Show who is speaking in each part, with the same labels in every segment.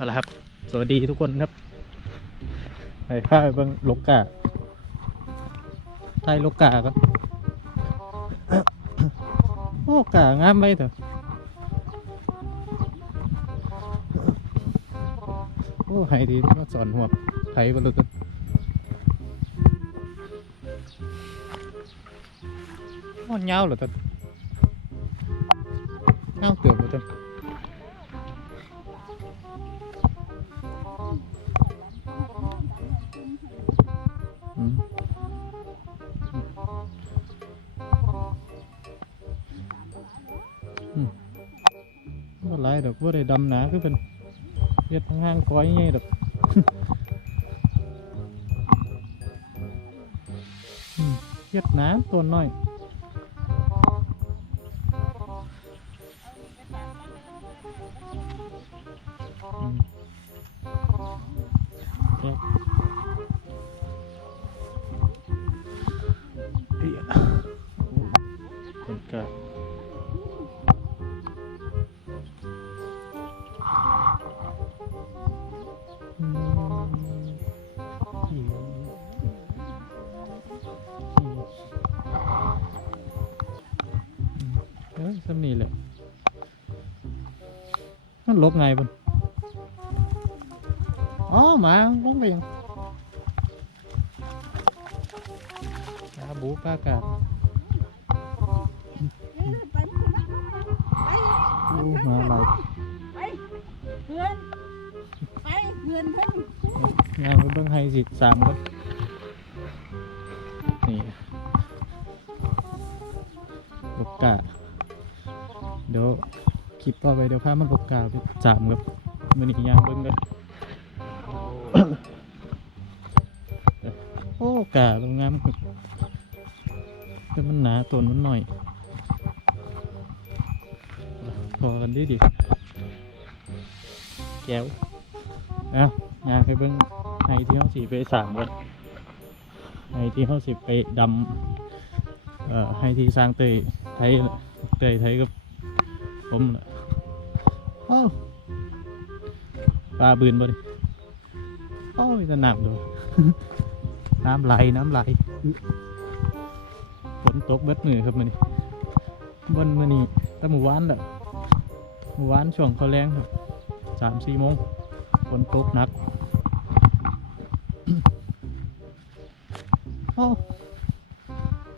Speaker 1: เอาละครับ สวัสดีทุกคนครับไปข้าไปเบิ่งลกกาไทยลกกาก็โอ้กางามไปเถอะโอ้ไห้ดีมาสอนหัวไทยบรรลุกันมันยาเหรอท่านยาเกือบ ว่าไรดอกว่าได้ดำหนาคือเป็นเฮ็ดห้างๆก้อยไงดอกอืมเฮ็ดหนาตัวน้อยอืมแมันลบไงบุญอ๋อหมาลงไปยังปลาบูปลากาดอู้มาหลาย
Speaker 2: เพื่อนไปเพื่อนเพิ่น
Speaker 1: งานไปเบิ่งให้สิสามครับนี่บกกาเดี๋ยว คลิปต่อไปเดี๋ยวพามันบกกาไปสามครับมือนี้ยางเบิ่งกันโอ้กาตรงงามครับแต่มันหนาต้นมันหน่อย พอกันดีดิแก้วเอ้างานไปเบิ่งไห้ที่เขาสีไปสามกันไห้ที่เขาสิไปดำเอ่อไห้ที่สร้างเตยไทยน่ะเตยไทยกับผมน่ะ โอ้ปลาบืนบ่ดิโอ้ยจะหนักด้วยน้ำไหลน้ำไหลฝนตกเบิดมือครับมื้อนี้บนมื้อนี้แต่หมู่วานแหละหมู่วานช่วงเขาแรงครับสามสี่โมงฝนตกหนักโอ้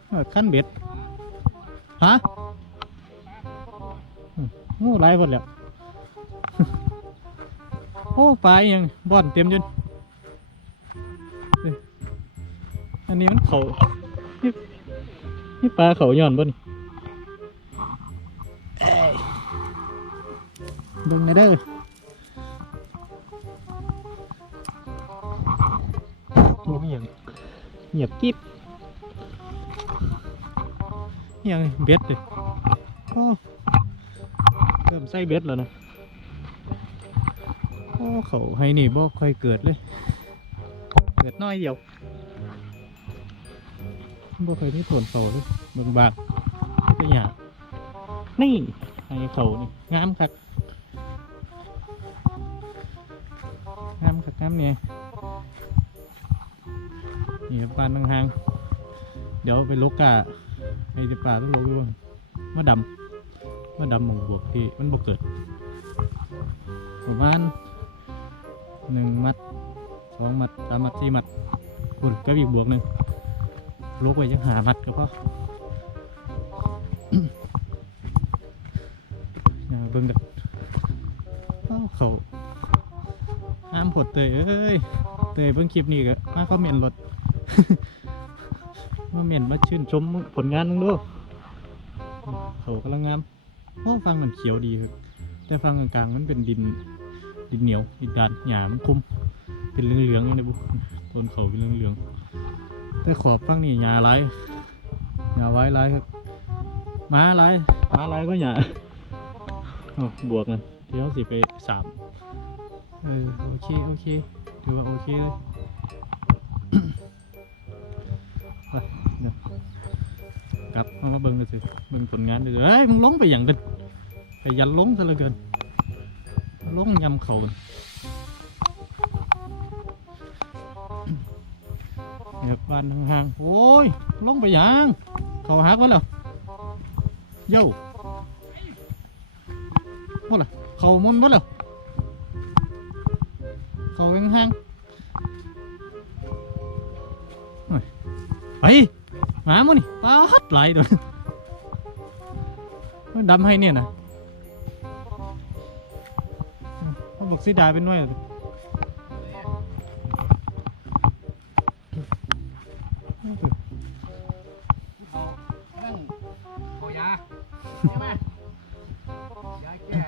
Speaker 1: เอขั้นเบ็ดฮะโอ้ไรหมดแล้ว โอ้ปลาอีหยังบ่อนเต็มจนอันนี้มันเขานี่นี่ปลาเขาย่อนบ่นี่เอ้ยเบิ่งนะเด้อตัวมีอย่างเงียบกิ๊บอิหยังเบ็ดเลยโอ้เริ่มใส่เบ็ดแล้วนะ เขาให้นี่บ่ค่อยเกิดเลย เกิดน้อยเดียวบ่เคยมีผลเขาเลยเบิ่งบากนี่ก็หยานี่ให้เขานี่งามคักงามคักงามเนี่ยนี่ครับบ้านห่างๆเดี๋ยวไปลกกะไอ้ที่ป่าต้องลกด้วยมาดำมาดำหมองบวกที่มันบวเกิดประมาณ หนึ่งมัดสองมัดสามมัดสี่มัดคุณก็อีกบวกหนึ่งลกไว้ยังหามัดก็พออย่าเบิ่งกันเขาห้ามผดเตยเอ้ยเตยเบิ่งคลิปนี้ก็มาคอมเมนรถมาเมนต์มาชื่นชมผลงานมึงดูเขากำลังงามโอ้ฟังมันเขียวดีครับแต่ฟังกลางๆมันเป็นดิน ดินเหนียวดินดานหยามคุ้มเป็นเหลืองๆอย่างนี้บุต้นเขาเป็นเหลืองๆแต่ขอบฟังนี่หยาหลายหยาไว้หลายครับมาหลายหมาหลายก็หยาบวกกันเดี๋ยวสิไปสามเออโอเคโอเคถือว่าโอเคเลยไปเดี๋ยวกลับเอามาเบิ่งดูสิเบิ่งผลงานดูสิเฮ้ยมึงลงไปอย่างกันไปยันลงซะเหลือเกิน ลงยำเขาเดี๋ยบบ้านห่างโอ้ย ลงไปยางเขาหักวะเหรอเย้าว่าล่ะเขามุนวะเหรอเขาเองห่างไอ้หมามุนี่ปาดไหลโดนดำให้เนี่ยนะ บอกสีดาเป็นหน้อยเหรอ
Speaker 3: นั่งขอยาใช่ไหมยาแก้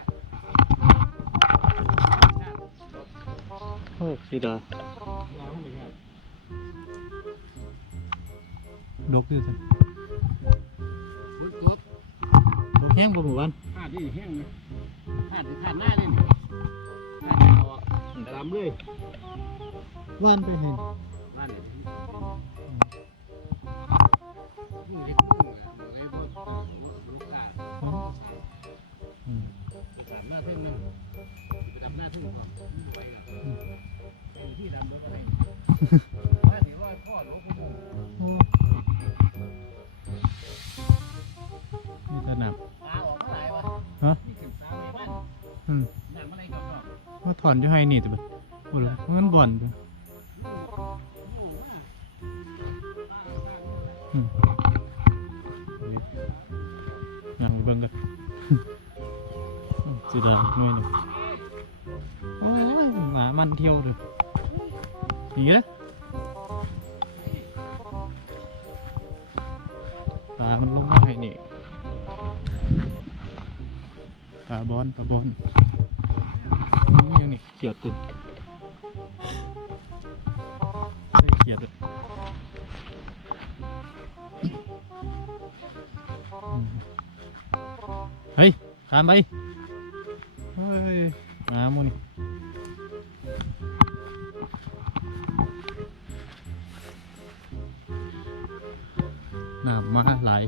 Speaker 1: โอ้สีดาดกอยู่สิ
Speaker 3: ฝนตก
Speaker 1: ดกแห้งบ่หมู่บ้าน
Speaker 3: ขาดดิแห้งนะขาดถึงขาดหน้าเลยนี่ขาดเอา ออกกระลำเลย
Speaker 1: ว่านไปเห็น
Speaker 3: บ้านเนี่ย ถอ
Speaker 1: น
Speaker 3: อ
Speaker 1: ยู่ให้นี่ตัวบ่โอ้โหมันบ่อนตัวอืมงานไปเบิ่งกันสิดาหน่วยหนึงโอ้ยหมามันเที่ยวเด้อหนีนะปลามันลงมาให้นี่ปลาบอนปลาบอน ยังนี่เขียดตึงเขียดเลยอืมเฮ้ยขามไป เฮ้ยมาหมุนน้ำมาหลาย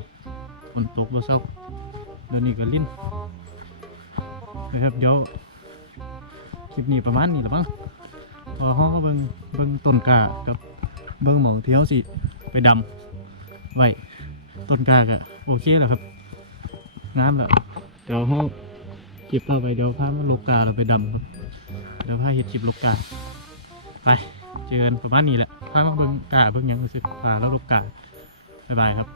Speaker 1: ฝนตกบ่เศร้าเดี๋ยวนี้ก็ลิ้นนะครับเดี๋ยว ลิปนี้ประมาณนี้ละมั้งพอห้องก็เบิ่งเบิ่งต้นกากับเบิ่งหมองเที่ยวสิไปดำไว้ต้นกาก็โอเคแล้วครับงามแล้วเดี๋ยวห้องคลิปต่อไปเดี๋ยวพามาลกกาเราไปดำครับเดี๋ยวพาเห็ดคลิปลกกาไปเจอกันประมาณนี้แหละพามาเบิ่งกาเบิ่งยังรู้สึกพาแล้วลกกาบายบายครับ